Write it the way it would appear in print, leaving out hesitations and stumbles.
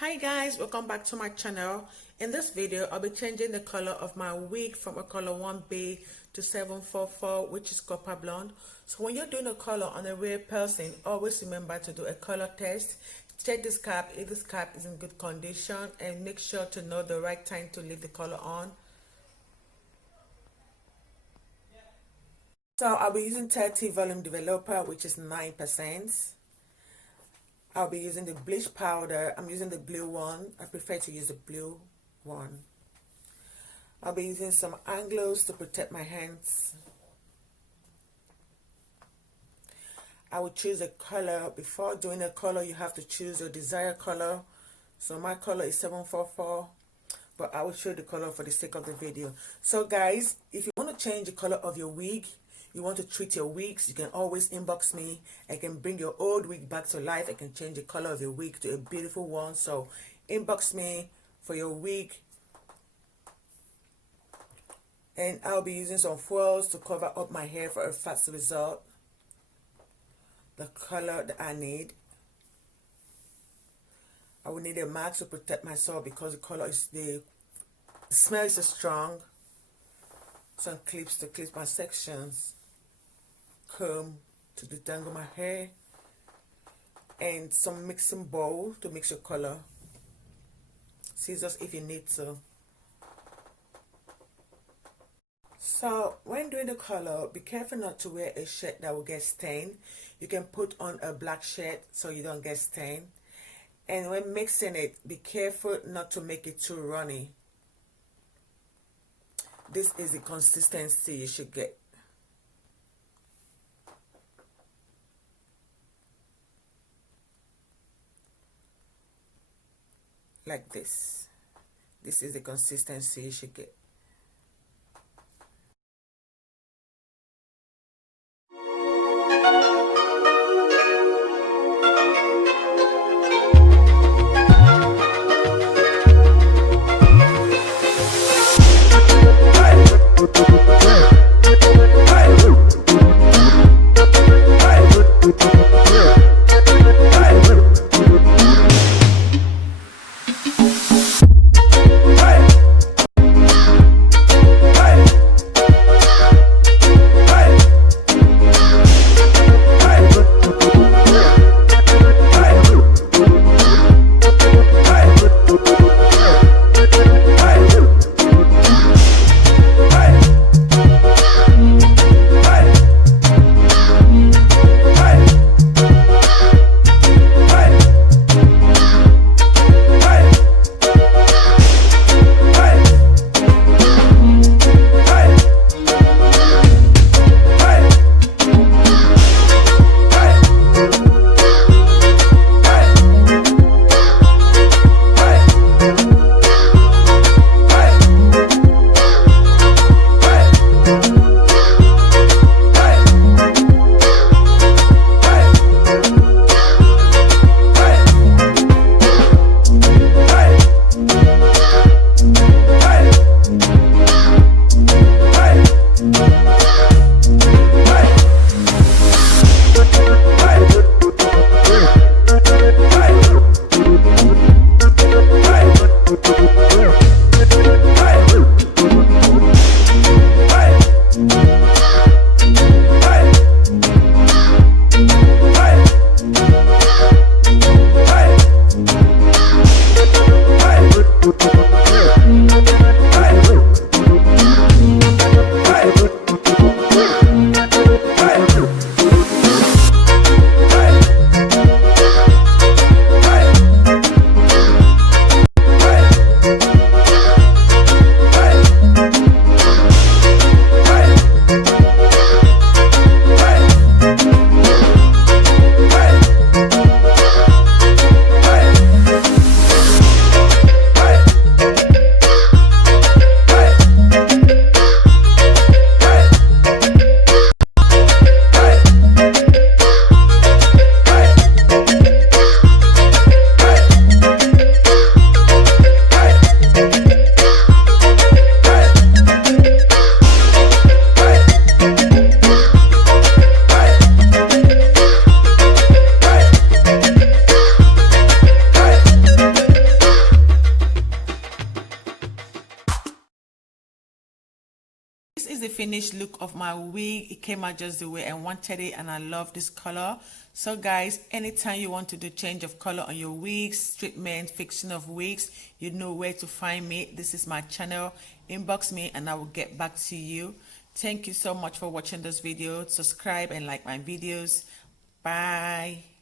Hi guys, welcome back to my channel. In this video I'll be changing the color of my wig from a color 1B to 744, which is copper blonde. So when you're doing a color on a real person, always remember to do a color test. Check the scalp if the scalp is in good condition, and make sure to know the right time to leave the color on. So I'll be using 30 volume developer, which is 9%. I'll be using the bleach powder. I'm using the blue one. I prefer to use the blue one. I'll be using some angles to protect my hands. I will choose a color. Before doing a color, you have to choose your desired color. So my color is 744, but I will show the color for the sake of the video. So guys, if you want to change the color of your wig, you want to treat your wigs, you can always inbox me. I can bring your old wig back to life. I can change the color of your wig to a beautiful one. So inbox me for your wig. And I'll be using some foils to cover up my hair for a fast result. The color that I need. I will need a mask to protect myself because the color is, the smell is so strong. Some clips to clip my sections. Comb to detangle my hair, and some mixing bowl to mix your color. Scissors if you need to. So when doing the color, be careful not to wear a shirt that will get stained. You can put on a black shirt so you don't get stained. And when mixing it, be careful not to make it too runny. This is the consistency you should get. Like this. This is the consistency you should get. the finished look of my wig. It came out just the way I wanted it, and I love this color. So guys, anytime you want to do change of color on your wigs, treatment, fixing of wigs, you know where to find me. This is my channel. Inbox me and I will get back to you. Thank you so much for watching this video. Subscribe and like my videos. Bye.